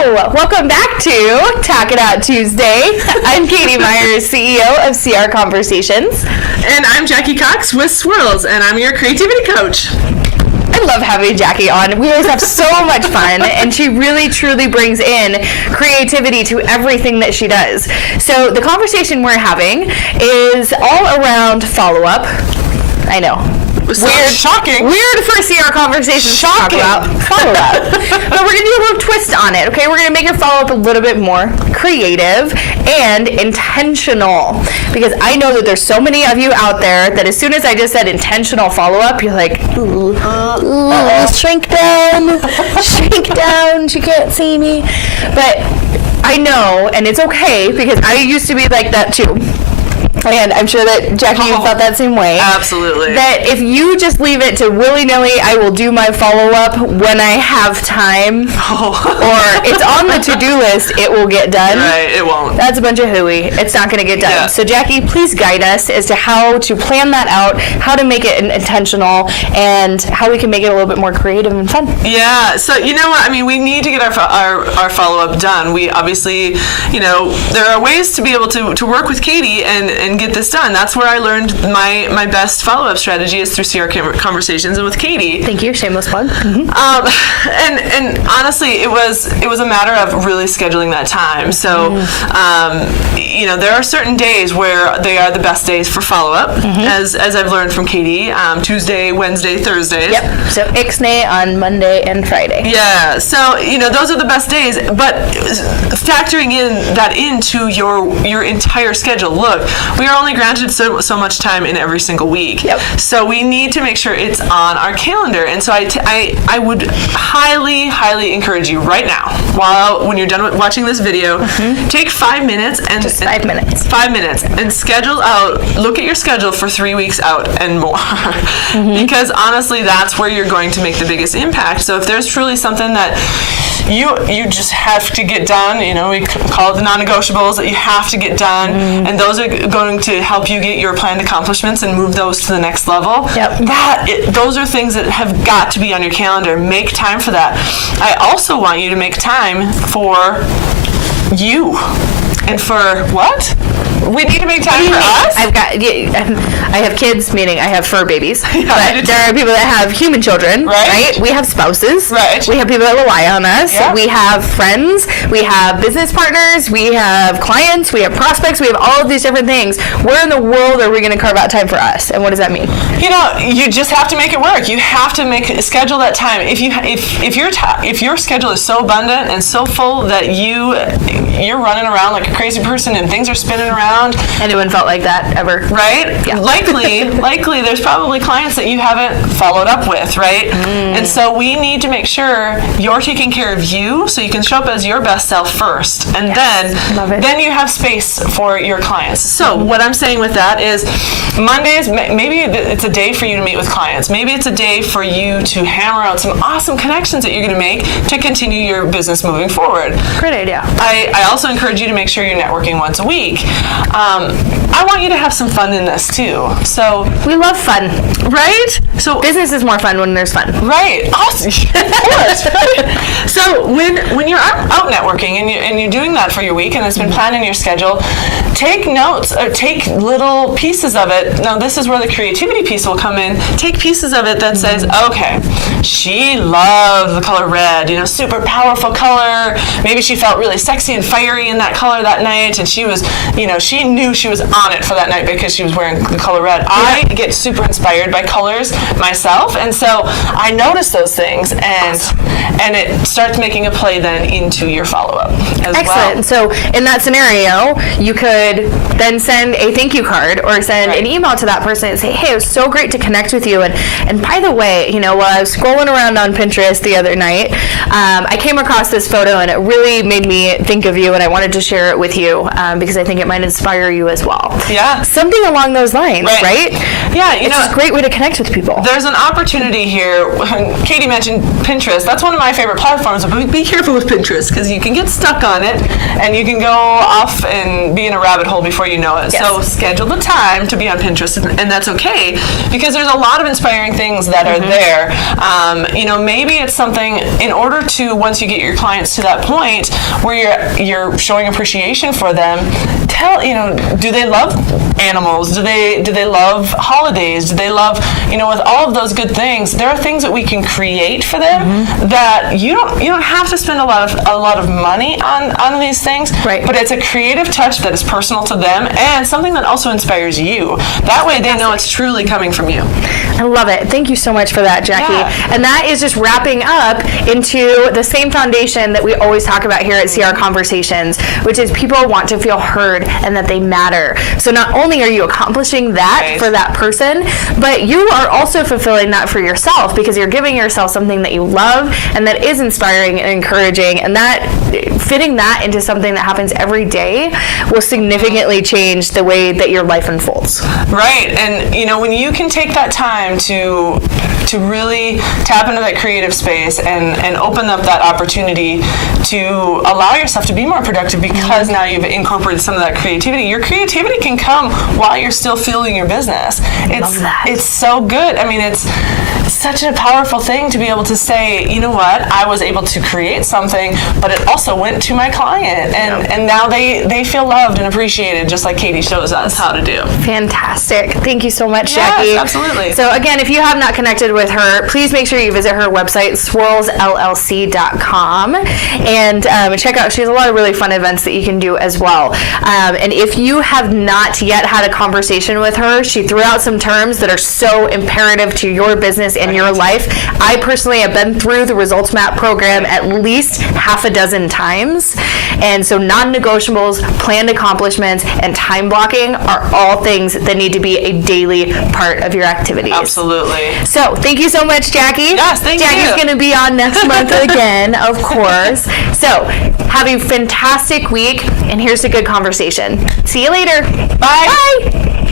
Welcome back to Talk It Out Tuesday. I'm Katie Myers, CEO of CR Conversations. And I'm Jacki Cox with Swirls, and I'm your creativity coach. I love having Jacki on. We always have so much fun, and she really, truly brings in creativity to everything that she does. So the conversation we're having is all around follow-up. I know. Weird, shocking. Weird for CR Conversations to talk about follow-up. But we're going to do a little twist on it, okay? We're going to make your follow-up a little bit more creative and intentional. Because I know that there's so many of you out there that as soon as I just said intentional follow-up, you're like, ooh, shrink down, she can't see me. But I know, and it's okay, because I used to be like that too. And I'm sure that, Jacki, you felt that same way. Absolutely. That if you just leave it to willy-nilly, I will do my follow-up when I have time, or it's on the to-do list, it will get done. Right, it won't. That's a bunch of hooey. It's not going to get done. Yeah. So, Jacki, please guide us as to how to plan that out, how to make it intentional, and how we can make it a little bit more creative and fun. Yeah, so you know what? I mean, we need to get our follow-up done. We obviously, there are ways to be able to work with Katie and get this done. That's where I learned my best follow-up strategy is through CR Conversations and with Katie. Thank you. Shameless plug. Mm-hmm. And honestly, it was a matter of really scheduling that time. So, there are certain days where they are the best days for follow-up, as I've learned from Katie. Tuesday, Wednesday, Thursdays. Yep. So Ixnay on Monday and Friday. Yeah. So those are the best days. But factoring that into your entire schedule. Look, we are only granted so much time in every single week. Yep. So we need to make sure it's on our calendar. And so I would highly, highly encourage you right now, when you're done watching this video, take 5 minutes and just 5 minutes. 5 minutes and schedule out. Look at your schedule for 3 weeks out and more, because honestly, that's where you're going to make the biggest impact. So if there's truly something that you just have to get done, we call it the non-negotiables that you have to get done, and those are going to help you get your planned accomplishments and move those to the next level. Yep. Those are things that have got to be on your calendar. Make time for that. I also want you to make time for you. And for what? We need to make time for us? I have kids, meaning I have fur babies. Yeah, but there are people that have human children, right? We have spouses. Right. We have people that rely on us. Yeah. We have friends. We have business partners. We have clients. We have prospects. We have all of these different things. Where in the world are we going to carve out time for us? And what does that mean? You just have to make it work. You have to schedule that time. If your schedule is so abundant and so full that you're running around like a crazy person and things are spinning around. Anyone felt like that ever? Right? Yeah. Likely there's probably clients that you haven't followed up with, right? And so we need to make sure you're taking care of you so you can show up as your best self first. And then you have space for your clients. So what I'm saying with that is Mondays, maybe it's a day for you to meet with clients. Maybe it's a day for you to hammer out some awesome connections that you're going to make to continue your business moving forward. Great idea. I also encourage you to make sure you're networking once a week. I want you to have some fun in this too. So we love fun, right? So business is more fun when there's fun. Right. Awesome. Of course. So when you're out networking and you're doing that for your week and it's been planned in your schedule, take notes or take little pieces of it. Now this is where the creativity piece will come in. Take pieces of it that says, okay, she loves the color red, super powerful color. Maybe she felt really sexy and fiery in that color that night, and she was, she knew she was on it for that night because she was wearing the color red. I get super inspired by colors myself, and so I notice those things, and it starts making a play then into your follow-up as Excellent. well. So in that scenario, you could then send a thank you card or send an email to that person and say, hey, it was so great to connect with you, and by the way, while I was scrolling around on Pinterest the other night, I came across this photo and it really made me think of you, and I wanted to share it with you because I think it might inspire you as well. Yeah. Something along those lines, right? Yeah, it's just a great way to connect with people. There's an opportunity here. Katie mentioned Pinterest. That's one of my favorite platforms, but be careful with Pinterest because you can get stuck on it and you can go off and be in a rabbit hole before you know it. Yes. So schedule the time to be on Pinterest, and that's okay because there's a lot of inspiring things that are there. Maybe it's something in order to, once you get your clients to that point where you're showing appreciation for them, do they love animals? Do they love holidays? Do they love, with all of those good things, there are things that we can create for them that you don't have to spend a lot of money on these things. Right. But it's a creative touch that is personal to them and something that also inspires you. That way they know it's truly coming from you. I love it. Thank you so much for that, Jackie. Yeah. And that is just wrapping up into the same foundation that we always talk about here at CR Conversations, which is people want to feel heard and that they matter. So not only are you accomplishing that for that person, but you are also fulfilling that for yourself because you're giving yourself something that you love and that is inspiring and encouraging, and that fitting that into something that happens every day will significantly change the way that your life unfolds. Right. And when you can take that time to really tap into that creative space and open up that opportunity to allow yourself to be more productive because now you've incorporated some of that creativity. Your creativity can come while you're still fueling your business. It's so good. I mean, it's such a powerful thing to be able to say, you know what, I was able to create something, but it also went to my client. And now they feel loved and appreciated, just like Katie shows us how to do. Fantastic. Thank you so much, Jackie. Yes, absolutely. So again, if you have not connected with her, please make sure you visit her website, swirlsllc.com, and check out, she has a lot of really fun events that you can do as well. And if you have not yet had a conversation with her, she threw out some terms that are so imperative to your business and your life. I personally have been through the Results Map program at least half a dozen times. And so non-negotiables, planned accomplishments, and time blocking are all things that need to be a daily part of your activities. Absolutely. So thank you so much, Jackie. Yes, thank you. Jackie's going to be on next month again, of course. So have a fantastic week, and here's a good conversation. See you later. Bye. Bye.